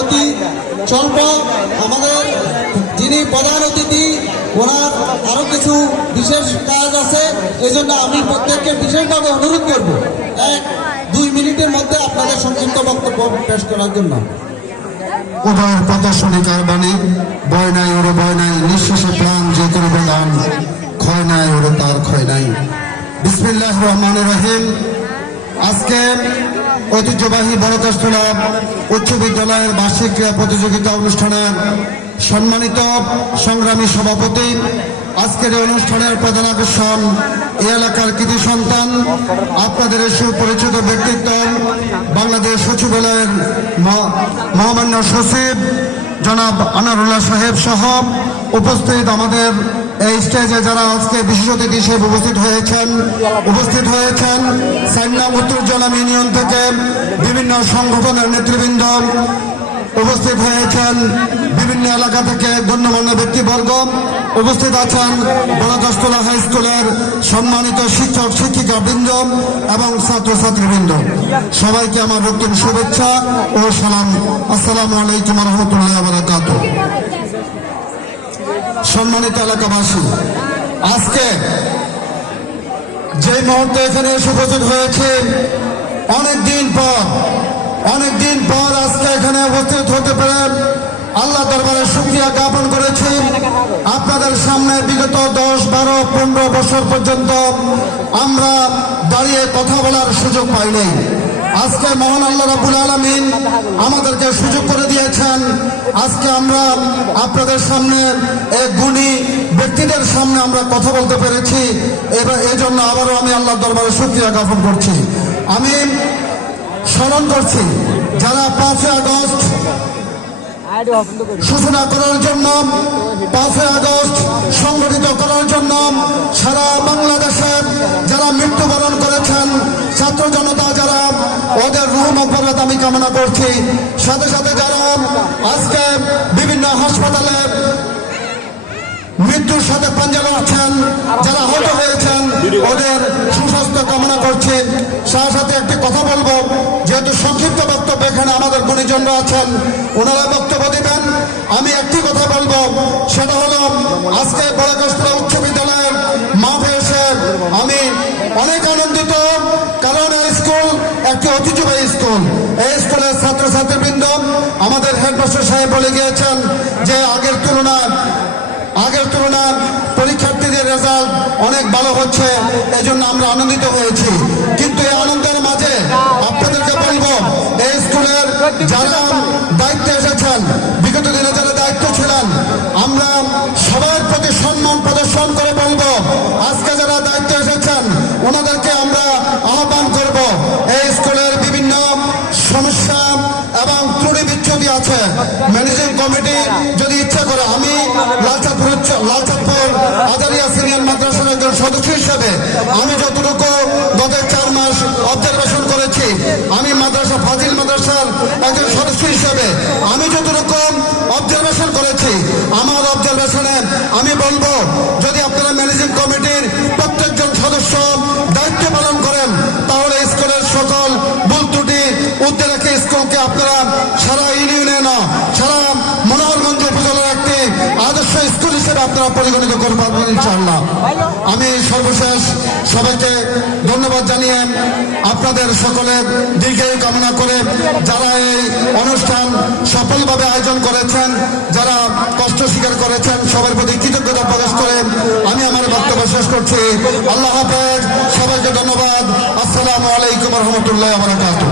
অতি স্বল্প। আমাদের যিনি প্রধান অতিথি ওনার আরো কিছু বিশেষ কাজ আছে, এই জন্য আমি প্রত্যেককে বিশেষভাবে অনুরোধ করব 1-2 মিনিটের মধ্যে আপনাদের সংক্ষিপ্ত বক্তব্য পেশ করার জন্য। উদয়ের প্রদর্শনিকার বাণী, ভয় নাই ওরে ভয় নাই, নিঃশ্বাসে প্রাণ যে করে বললাম, ক্ষয় নাই ওরে তার ক্ষয় নাই। বিসমিল্লাহির রহমানির রহিম। আজকে ঐতিহ্যবাহী বড়কাশতলা উচ্চ বিদ্যালয়ের বার্ষিক ক্রীড়া প্রতিযোগিতা অনুষ্ঠানের সম্মানিত সংগ্রামী সভাপতি, আজকের এই অনুষ্ঠানের প্রধান আকর্ষণ এই এলাকার কৃতি সন্তান, আপনাদের সুপরিচিত ব্যক্তিত্ব, বাংলাদেশ সচিবালয়ের মহামান্য সচিব জনাব আনারুল্লাহ সাহেব সহ উপস্থিত আমাদের এই স্টেজে যারা আজকে বিশেষ অতিথি হিসেবে উপস্থিত হয়েছেন 4 নং উত্তর জেলা ইউনিয়ন থেকে বিভিন্ন সংগঠনের নেতৃবৃন্দ উপস্থিত হয়েছেন, বিভিন্ন এলাকা থেকে গণ্যমান্য ব্যক্তিবর্গ উপস্থিত আছেন, বড়কাশতলা হাই স্কুলের সম্মানিত শিক্ষক শিক্ষিকা বৃন্দ এবং ছাত্রছাত্রীবৃন্দ, সবাইকে আমার রক্তিম শুভেচ্ছা ও সালাম। আসসালামু আলাইকুম ওয়া রাহমাতুল্লাহি ওয়া বারাকাতুহু। সম্মানিত এলাকাবাসী, আজকে যে মুহূর্তে এখানে এসে উপস্থিত হয়েছে, অনেকদিন পর আজকে এখানে উপস্থিত হতে পেরে আল্লাহ দরবারে শুকরিয়া জ্ঞাপন করেছি। আপনাদের সামনে বিগত 10, 12, 15 বছর পর্যন্ত আমরা দাঁড়িয়ে কথা বলার সুযোগ পাইনি। আজকে মহান আল্লাহ রাব্বুল আলামিন আমাদেরকে সুযোগ করে দিয়েছেন। আজকে আমরা আপনাদের সামনে এক গুণী ব্যক্তিদের সামনে আমরা কথা বলতে পেরেছি। এবার এই জন্য আবারও আমি আল্লাহ দরবারে শুকরিয়া জ্ঞাপন করছি। আমি স্মরণ করছি যারা 5 আগস্ট সূচনা করার জন্য, 5 আগস্ট সংগঠিত করার জন্য সারা বাংলাদেশে যারা মৃত্যুবরণ করেছেন, ছাত্র জনতা যারা, ওদের রূহ মাগফিরাত আমি কামনা করছি। সাথে সাথে যারা আজকে বিভিন্ন হাসপাতালে মৃত্যুর সাথে পাঞ্জা লড়ছেন, যারা আহত হয়েছেন, ওদের সুস্বাস্থ্য কামনা করছি। সাথে সাথে একটি কথা বলবো, যেহেতু সংক্ষিপ্ত বক্তব্য এখানে আমাদের গুণীজনরা আছেন, ওনারা বক্তব্য দিবেন। আমি একটি কথা বলবো, সেটা হলো আজকে বড়কাশতলা উচ্চ বিদ্যালয়ের মাঠে এসে আমি অনেক আনন্দিত, কারণ এই স্কুল একটি ঐতিহ্যবাহী স্কুল। এই স্কুলের ছাত্রছাত্রীবৃন্দ, আমাদের হেডমাস্টার সাহেব বলে গিয়েছেন যে আগের তুলনায় পরীক্ষার্থীদের রেজাল্ট অনেক ভালো হচ্ছে, এজন্য আমরা আনন্দিত হয়েছি। কিন্তু এই আনন্দের মাঝে আপনাদেরকে বলবো, এই স্কুলের যারা দায়িত্বে এসেছেন, বিগত দিনে যারা দায়িত্ব ছিলেন, আমরা সবার প্রতি সম্মান প্রদর্শন করে বলবো, আজকে যারা দায়িত্বে এসেছেন ওনাদেরকে আমরা আহ্বান করব, এই স্কুলের বিভিন্ন সমস্যা এবং ত্রুটি বিচ্ছুতি আছে, ম্যানেজিং কমিটি যদি ইচ্ছা করে, আমি লালচাঁদপুর আজারিয়া সিনিয়র মাদ্রাসার একজন সদস্য হিসেবে আমি যতটুকু গত 4 মাস অবজারভেশন করেছি, আমি মাদ্রাসা ফাজিল মাদ্রাসার একজন সদস্য হিসেবে আমি যতটুকু অবজারভেশন করেছি, আমার অবজারভেশনে আমি বলবো, যদি আপনারা ম্যানেজিং কমিটির প্রত্যেকজন সদস্য দায়িত্ব পালন করেন, তাহলে স্কুলের সকল ভুল ত্রুটি উদ্ধার রেখে স্কুলকে আপনারা সারা ইউনিয়নে না, সারা মনোহরগঞ্জ উপজেলার একটি আদর্শ স্কুল হিসেবে আপনারা পরিগণিত করতে পারবেন ইনশাআল্লাহ। আমি সর্বশেষ সবাইকে ধন্যবাদ জানিয়ে আপনাদের সকলের দীর্ঘায়ু কামনা করে, যারা এই অনুষ্ঠান সফলভাবে আয়োজন করেছেন, যারা কষ্ট স্বীকার করেছেন, সবার প্রতি কৃতজ্ঞতা প্রকাশ করে আমি আমার বক্তব্য শেষ করছি। আল্লাহ হাফেজ, সবাইকে ধন্যবাদ। আসসালামু আলাইকুম ওয়া রাহমাতুল্লাহি ওয়া বারাকাতুহু।